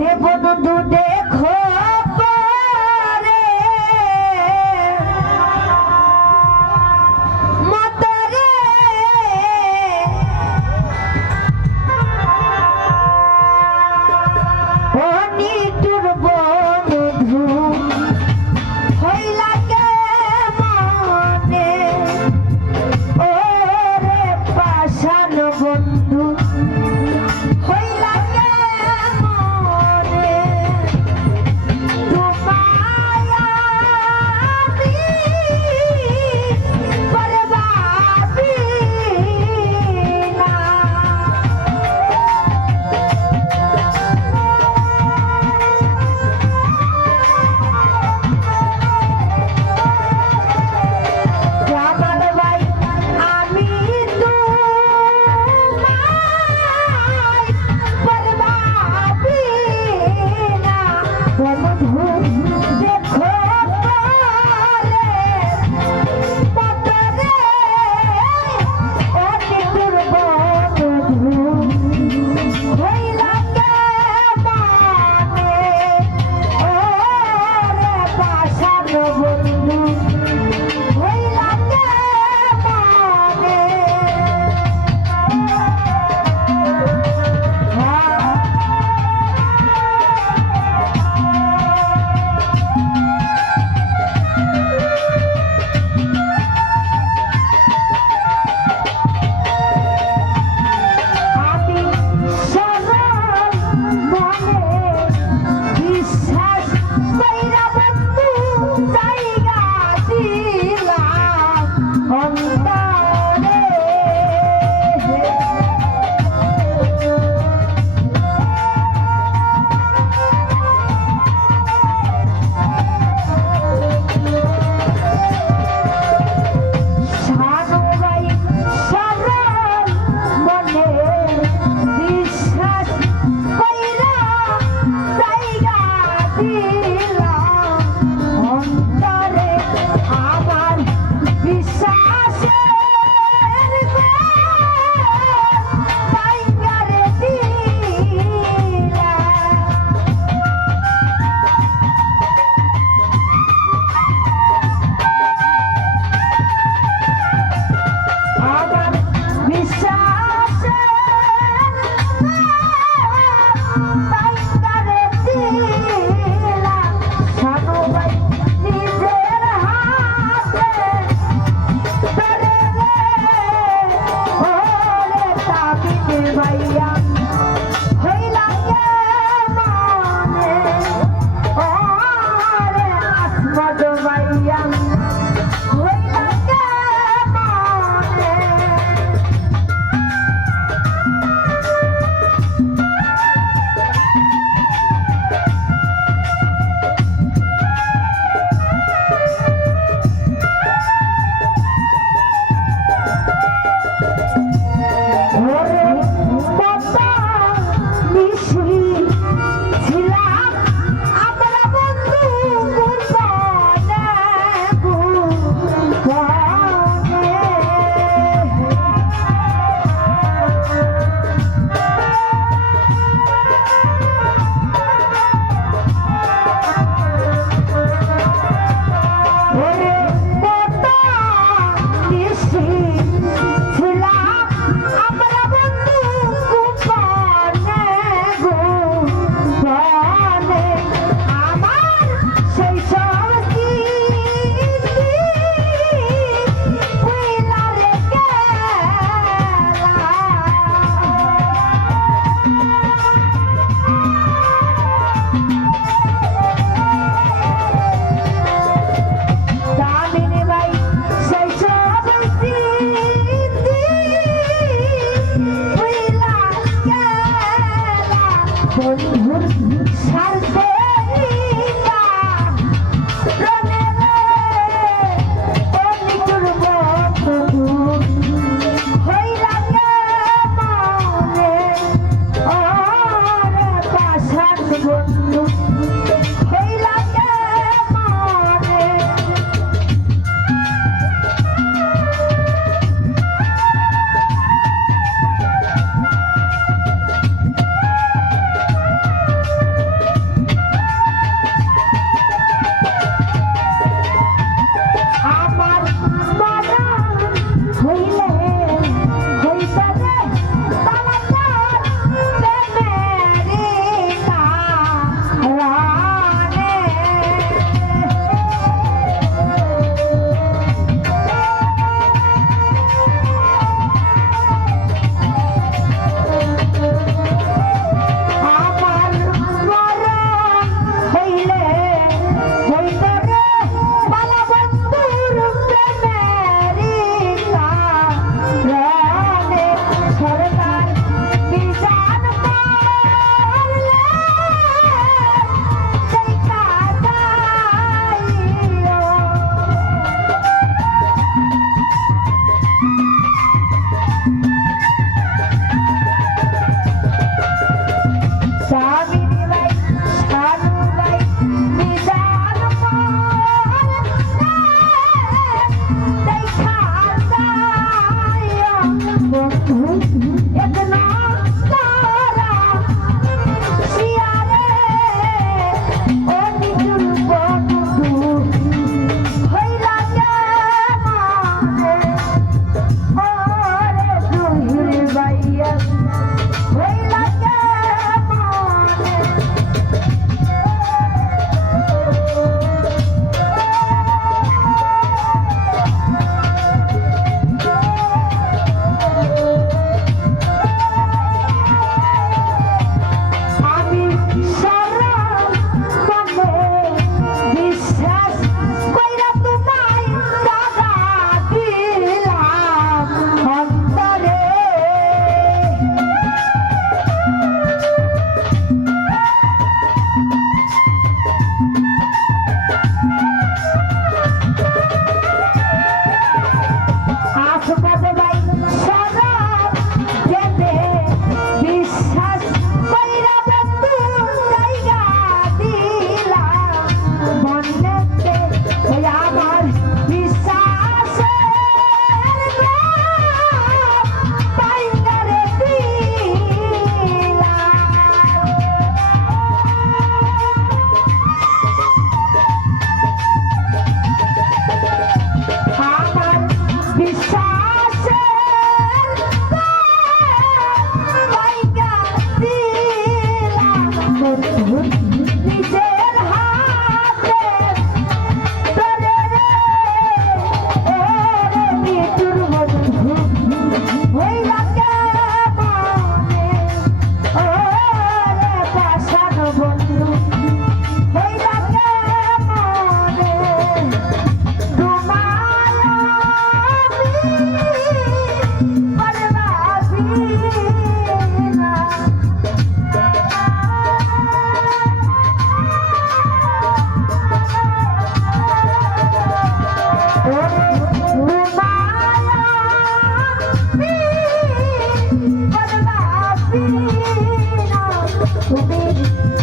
রে পদ দুধে Hello. ভাইয়া Música